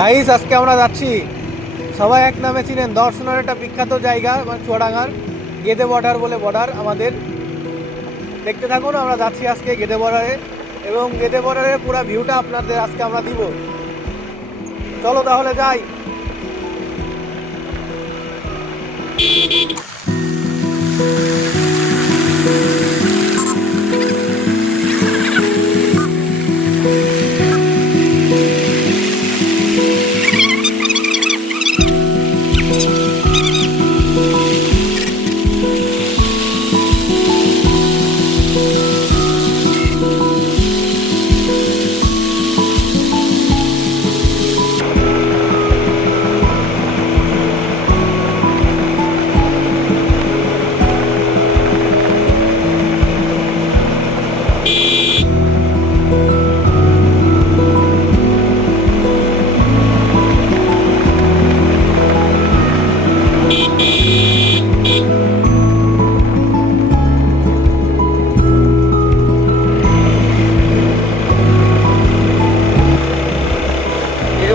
Guys আজকে আমরা যাচ্ছি। সবাই এক নামে চিনেন। দর্শনের একটা বিখ্যাত জায়গা মানে চুয়াডাঙ্গার, গেদে বর্ডার বলে বর্ডার আমাদের। দেখতে থাকুন, আমরা যাচ্ছি আজকে গেদে বর্ডারে। এবং গেদে বর্ডারের পুরো ভিউটা আপনাদের আজকে আমরা দিব। চলো তাহলে যাই।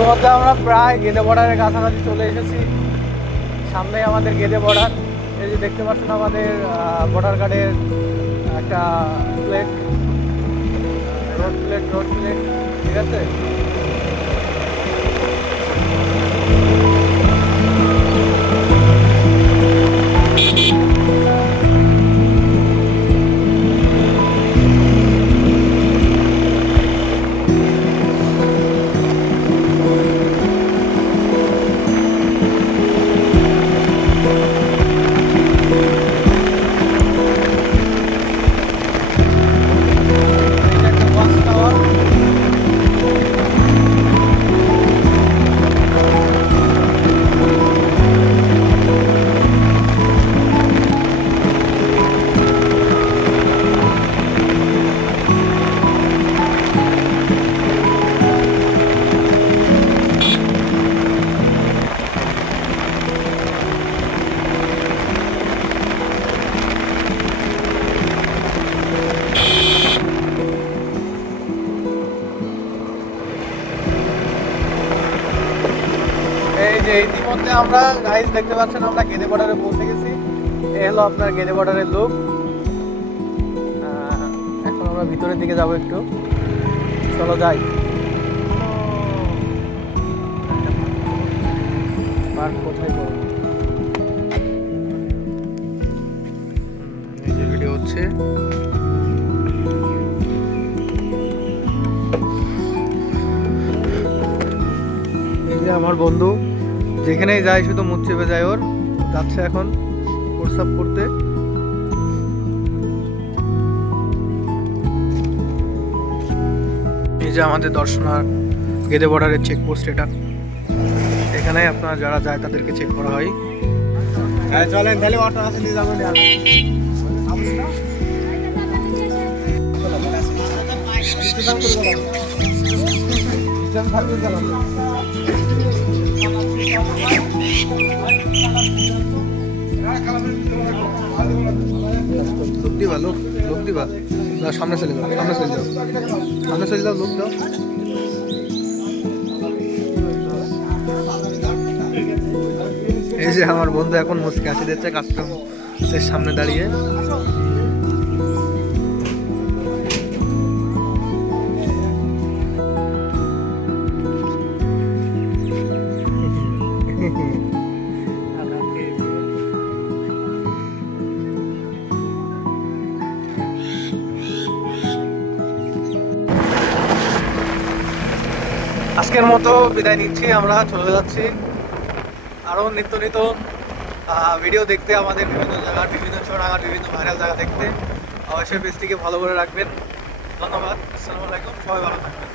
এর মধ্যে আমরা প্রায় গেদে বর্ডারের কাছাকাছি চলে এসেছি। সামনে আমাদের গেদে বর্ডার। এই যে দেখতে পাচ্ছেন আমাদের বর্ডার গার্ডের একটা plate. Road plate road plate. ঠিক আছে? যে ইতিমধ্যে আমরা গাইজ দেখতে পাচ্ছেন আমরা গেদে বর্ডারে পৌঁছে গেছি। এই হলো আপনার গেদে বর্ডারের লোক এখন আমরা ভিতরের দিকে যাব একটু। চলো যাই। পার্ক কোথায় করব ভিডিও হচ্ছে। এই যে আমার বন্ধু। যেখানেই যায় শুধু মুখ চেপে যায় ওর যাচ্ছে এখন প্রস্রাব করতে এই যে আমাদের দর্শনার গেদে বর্ডারের চেকপোস্ট এটা এখানে আপনারা যারা যায় তাদেরকে চেক করা হয় হ্যাঁ চলেন তাহলে অটো আছে নিয়ে যাবেন লোক দিবা, লোক লোক দিবা। সামনে চলে যাও, সামনে চলে যাও। সামনে চলে যাও, লোক দাও। এই যে আমার বন্ধু এখন মুসকে আসি দিচ্ছে কাস্টমের সামনে দাঁড়িয়ে। আজকের মতো বিদায় নিচ্ছি, আমরা চলে যাচ্ছি আরও নিত্য নিত্য ভিডিও দেখতে আমাদের বিভিন্ন জায়গার বিভিন্ন ছড়া বিভিন্ন ভাইরাল জায়গা দেখতে। অবশ্যই পেজটিকে ভালো করে রাখবেন। ধন্যবাদ। আসসালামু আলাইকুম। সবাই ভালো থাকবেন।